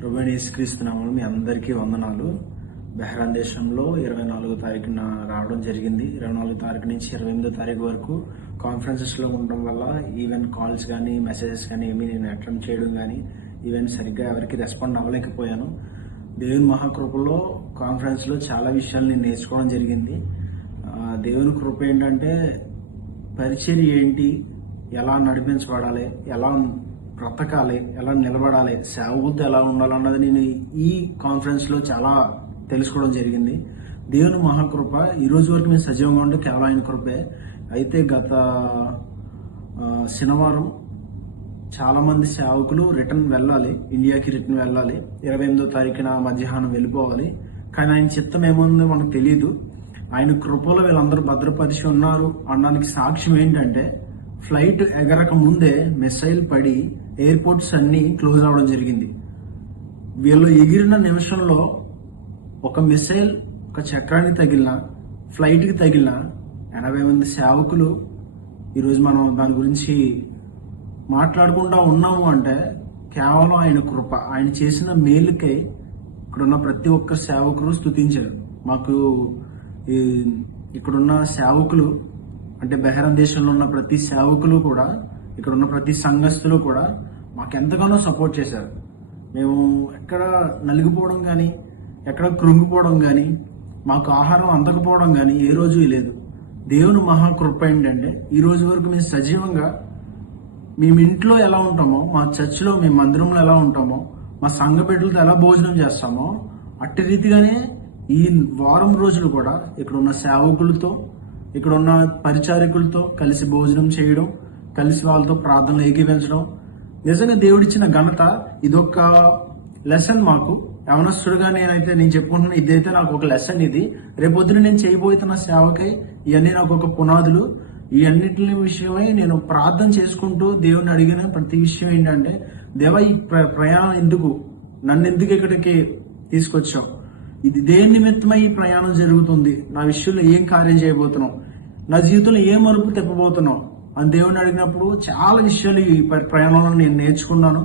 ప్రభువైన యేసుక్రీస్తు నామములో మీ అందరికీ వందనాలు. బెహ్రాన్ దేశంలో 24వ తారీఖున రావడం జరిగింది. 24వ తారీఖు నుంచి 28వ తారీఖు వరకు కాన్ఫరెన్సెస్ లో ఉండడం వల్ల ఈవెన్ కాల్స్ కానీ మెసేజెస్ కానీ ఏమీ నేను అటెండ్ చేయడం కానీ ఈవెన్ సరిగ్గా ఎవరికి రెస్పాండ్ అవ్వలేకపోయాను. దేవుని మహాకృపలో కాన్ఫరెన్స్ లో చాలా విషయాలు నేను నేర్చుకోవడం జరిగింది. దేవుని కృప ఏంటంటే పరిచర్య ఏంటి, ఎలా నడిపించబడాలి, ఎలా బ్రతకాలి, ఎలా నిలబడాలి, సేవకులతో ఎలా ఉండాలన్నది నేను ఈ కాన్ఫరెన్స్ లో చాలా తెలుసుకోవడం జరిగింది. దేవుని మహాకృప ఈ రోజు వరకు మేము సజీవంగా ఉంటే కేవలం ఆయన కృపే. అయితే గత శనివారం చాలా మంది సేవకులు రిటర్న్ వెళ్ళాలి, ఇండియాకి రిటర్న్ వెళ్ళాలి. 28వ తారీఖున మధ్యాహ్నం వెళ్ళిపోవాలి. కానీ ఆయన చిత్తం ఏముందో మనకు తెలియదు. ఆయన కృపలో వీళ్ళందరూ భద్రపరిచి ఉన్నారు అనడానికి సాక్ష్యం ఏంటంటే ఫ్లైట్ ఎగరక ముందే మిసైల్ పడి ఎయిర్పోర్ట్స్ అన్ని క్లోజ్ అవ్వడం జరిగింది. వీళ్ళు ఎగిరిన నిమిషంలో ఒక మిసైల్ ఒక చక్రానికి తగిలిన, ఫ్లైట్ కి తగిలిన 80 మంది సేవకులు ఈరోజు మనం దాని గురించి మాట్లాడుకుంటా ఉన్నాము అంటే కేవలం ఆయన కృప. ఆయన చేసిన మేలుకై ఇక్కడున్న ప్రతి ఒక్క సేవకులు స్తుతించారు. మాకు ఇక్కడున్న సేవకులు అంటే బెహ్రాన్ దేశంలో ఉన్న ప్రతి సేవకులు కూడా, ఇక్కడ ఉన్న ప్రతి సంఘస్థులు కూడా మాకు ఎంతగానో సపోర్ట్ చేశారు. మేము ఎక్కడ నలిగిపోవడం కానీ, ఎక్కడ కృంగిపోవడం కానీ, మాకు ఆహారం అందకపోవడం కానీ ఏ రోజు లేదు. దేవుని మహాకృప ఏంటంటే ఈ రోజు వరకు మేము సజీవంగా మేము ఇంట్లో ఎలా ఉంటామో, మా చర్చిలో మేము మందిరంలో ఎలా ఉంటామో, మా సంఘ బిడ్డలతో ఎలా భోజనం చేస్తామో అట్టి రీతిగానే ఈ వారం రోజులు కూడా ఇక్కడ ఉన్న సేవకులతో, ఇక్కడ ఉన్న పరిచారకులతో కలిసి భోజనం చేయడం, కలిసి వాళ్ళతో ప్రార్థనలు ఏకీవించడం నిజంగా దేవుడిచ్చిన ఘనత. ఇదొక లెసన్ మాకు. యవనస్తుడుగా నేను చెప్పుకుంటున్నా, ఇదైతే నాకు ఒక లెసన్. ఇది రేపొద్దున నేను చేయబోతున్న సేవకై ఇవన్నీ నాకు ఒక పునాదులు. ఈ అన్నిటి విషయమై నేను ప్రార్థన చేసుకుంటూ దేవుని అడిగిన ప్రతి విషయం ఏంటంటే, దేవా ఈ ప్రయాణం ఎందుకు, నన్ను ఎందుకు ఇక్కడికి తీసుకొచ్చావు, ఇది దేని నిమిత్తమై ఈ ప్రయాణం జరుగుతుంది, నా విషయంలో ఏం కార్యం చేయబోతున్నావు, నా జీవితంలో ఏ మలుపు తెప్పబోతున్నావు అని దేవుని అడిగినప్పుడు చాలా విషయాలు ఈ ప్రయాణంలో నేను నేర్చుకున్నాను.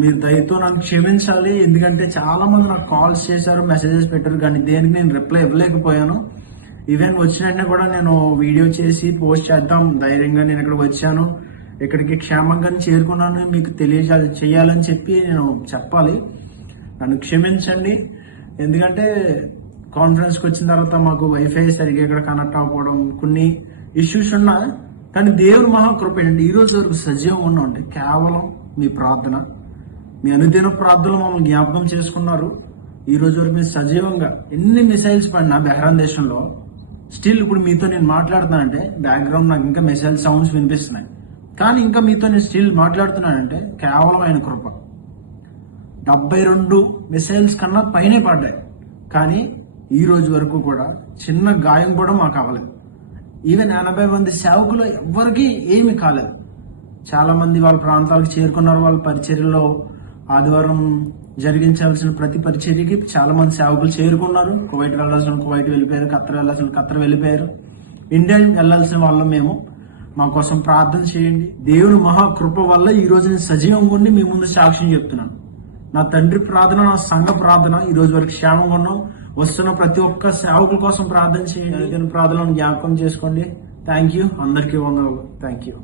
మీరు దయతో నాకు క్షమించాలి, ఎందుకంటే చాలా మంది నాకు కాల్స్ చేశారు, మెసేజెస్ పెట్టారు, కానీ దేనికి నేను రిప్లై ఇవ్వలేకపోయాను. ఈవెన్ వచ్చిన కూడా నేను వీడియో చేసి పోస్ట్ చేద్దాం ధైర్యంగా నేను ఇక్కడికి వచ్చాను, ఇక్కడికి క్షేమంగా చేరుకున్నాను, మీకు చేయాలని చెప్పి నేను చెప్పాలి. నన్ను క్షమించండి. ఎందుకంటే కాన్ఫరెన్స్కి వచ్చిన తర్వాత మాకు వైఫై సరిగ్గా ఇక్కడ కనెక్ట్ అవ్వకపోవడం, కొన్ని ఇష్యూస్ ఉన్నా, కానీ దేవుని మహాకృప ఏంటంటే ఈ రోజు వరకు సజీవంగా ఉన్నాం అంటే కేవలం మీ ప్రార్థన, మీ అనుదిన ప్రార్థనలు మమ్మల్ని జ్ఞాపకం చేసుకున్నారు. ఈ రోజు వరకు మీరు సజీవంగా ఎన్ని మిసైల్స్ పడినా బెహ్రాన్ దేశంలో స్టిల్ ఇప్పుడు మీతో నేను మాట్లాడుతున్నానంటే బ్యాక్గ్రౌండ్ నాకు ఇంకా మిసైల్ సౌండ్స్ వినిపిస్తున్నాయి, కానీ ఇంకా మీతో నేను స్టిల్ మాట్లాడుతున్నానంటే కేవలం ఆయన కృప. 72 మిసైల్స్ కన్నా పైనే పడ్డాయి, కానీ ఈ రోజు వరకు కూడా చిన్న గాయం కూడా మాకు అవ్వలేదు. ఈవెన్ 80 మంది సేవకులు ఎవ్వరికి ఏమి కాలేదు. చాలా మంది వాళ్ళ ప్రాంతాలకు చేరుకున్నారు. వాళ్ళ పరిచర్యలో ఆదివారం జరిగించాల్సిన ప్రతి పరిచర్యకి చాలా మంది సేవకులు చేరుకున్నారు. కువైట్ వెళ్లాల్సిన కువైట్ వెళ్ళిపోయారు, ఖత్తర్ వెళ్లాల్సిన ఖత్తర్ వెళ్ళిపోయారు. ఇండియా వెళ్లాల్సిన వాళ్ళు మేము, మా కోసం ప్రార్థన చేయండి. దేవుని మహాకృప వల్ల ఈ రోజు నేను సజీవంగా ఉండి మీ ముందు సాక్ష్యం చెప్తున్నాను. నా తండ్రి ప్రార్థన, నా సంఘ ప్రార్థన, ఈ రోజు వరకు క్షేమంగా ఉన్నాం. వస్తున్న ప్రతి ఒక్క సేవకుల కోసం ప్రార్థన చేయండి. ప్రార్థనలను జ్ఞాపకం చేసుకోండి. Thank you. అందరికీ వందనాలు. Thank you.